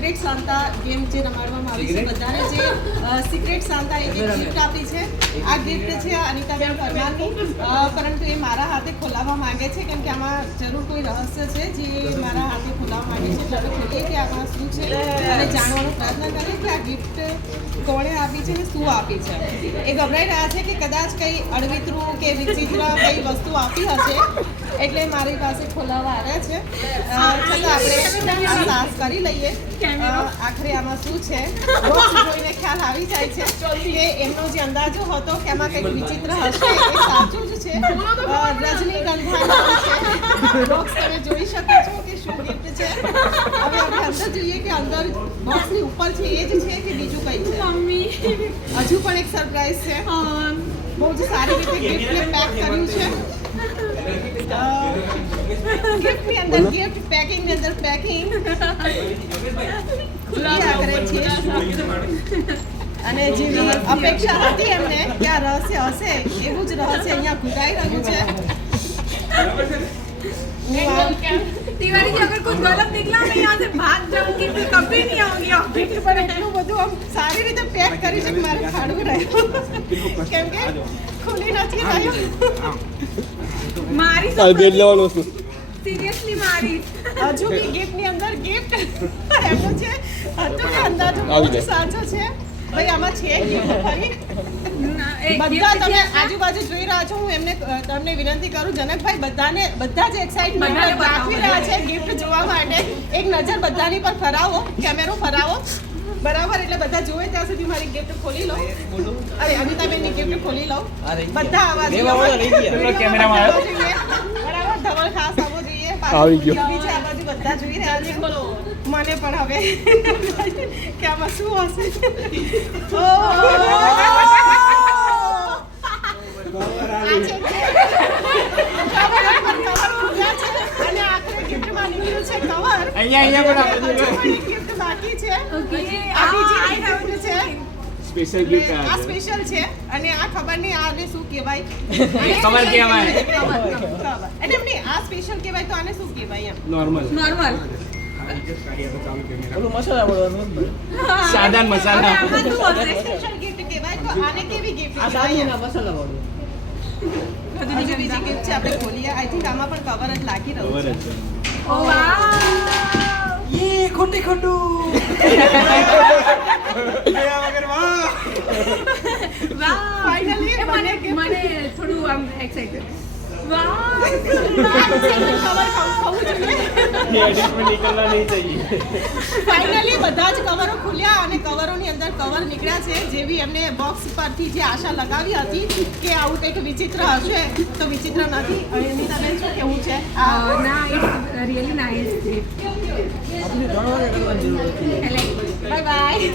Secret Santa game જે રમાડવામાં આવી છે બધાને જે સિક્રેટ સાન્તા એક ગિફ્ટ આપી છે. આ ગિફ્ટ છે અનિતાબેન પરમારની, પરંતુ એ મારા હાથે ખોલાવવા માંગે છે કેમ કે આમાં જરૂર કોઈ રહસ્ય છે જે મારા હાથે ખોલાવવા માંગે છે. એટલે ખોલીએ કે આમાં શું છે અને જાણવાનો પ્રયત્ન કરીએ કે આ ગિફ્ટ કોણે આપી છે ને શું આપી છે. એ ગભરાઈ રહ્યા છે કે કદાચ કંઈ અડવિતરું કે વિચિત્ર કઈ વસ્તુ આપી હશે એટલે મારી પાસે ખોલાવવા આવ્યા છે. છતાં આપણે આ સાહસ કરી લઈએ. આખરે આમાં શું છે બોક્સ જોઈને ખ્યાલ આવી જાય છે કે એમનો જે અંદાજો હતો કે આમાં કંઈક વિચિત્ર હશે એ સાચું જ છે. રજનીગંધા છે. બોક્સ તમે જોઈ શકો છો કે શું ગિફ્ટ છે. હવે આપણે અંદર જોઈએ કે અંદર બોક્સની ઉપર છે એ જ છે કે બીજું કંઈ છે. હજુ પણ એક સરપ્રાઈઝ છે. બહુ જ સારી રીતે ગિફ્ટને પેક કર્યું છે. ગિફ્ટની અંદર ગિફ્ટ, પેકિંગની અંદર પેકિંગ. અને જેવી અપેક્ષા હતી એમને કે આ રહસ્ય હશે એવું જ રહસ્ય અહીંયા ઘૂંટાઈ રહ્યું છે. तिवारी जी अगर कुछ गलत निकला मैं यहाँ से भाग जाऊंगी फिर कभी नहीं आऊंगी ऑफिस પણ એટલું બધું આમ સારી રીતે પેક કર્યું છે કે મારે ખાડું રહ્યું કેમ કે ખુલી નથી રહ્યું. मारी सीरियसली मारी હજુ બી ગિફ્ટની અંદર ગિફ્ટ એમનો છે હતો કે અંદાજો બહુ જ સાચો છે. ભાઈ આમાં છે ગિફ્ટ ખરી. બધા તમે આજુબાજુ જોઈ રહ્યા છો. હું એમને તમને વિનંતી કરું જનકભાઈ બધા જ એક્સાઇટમેન્ટ દાખવી રહ્યા છે ગિફ્ટ જોવા માટે. એક નજર બધાની પર ફરાવો, કેમેરો ફરાવો બરાબર. એટલે બધા જોવે ત્યાં સુધી મારી ગિફ્ટ ખોલી લો. અરે અનિતાબેનની ગિફ્ટ ખોલી લો. બધા આવા બરાબર. ધવલ ખાસ આવવો જોઈએ. આવી ગયો. આ બાજુ બધા જોઈ રહ્યા છે. મને પણ હવે કે આમાં શું હશે. અને આખરે ગિફ્ટમાં નીકળ્યું છે કવર. ગિફ્ટ બાકી છે. આ બીજી ગિફ્ટ છે. સ્પેશિયલ ગિફ્ટ આ સ્પેશિયલ છે અને આ ખબર નહીં આને શું કહેવાય. કવર કહેવાય. એટલે એમ નહીં, આ સ્પેશિયલ કહેવાય તો આને શું કહેવાય એમ. નોર્મલ મસાલા બોલવાનું સાદા મસાલા. સ્પેશિયલ ગિફ્ટ કહેવાય તો આને કેવી ગિફ્ટ કહેવાય. મસાલા બોલવું હજુ બીજી ગિફ્ટ છે આપણે ખોલીએ. આઈ થિંક આમાં પણ કવર જ લાગી રહ્યું છે. ओ वाह ये खोटी खोटू ફાઇનલી મને થોડું આમ એક્સાઇટેડ વાહ ફાઇનલી બધા જ કવરો ખુલ્યા અને કવરોની અંદર કવર નીકળ્યા છે. જેવી એમને બોક્સ પરથી જે આશા લગાવી હતી કે આવું કંઈક વિચિત્ર હશે તો વિચિત્ર નથી. અનિતાબેન શું કેવું છે? ના ઇટ્સ રિયલી નાઇસ આપણે 3 વાગે કરવાની જરૂર હતી. Bye bye.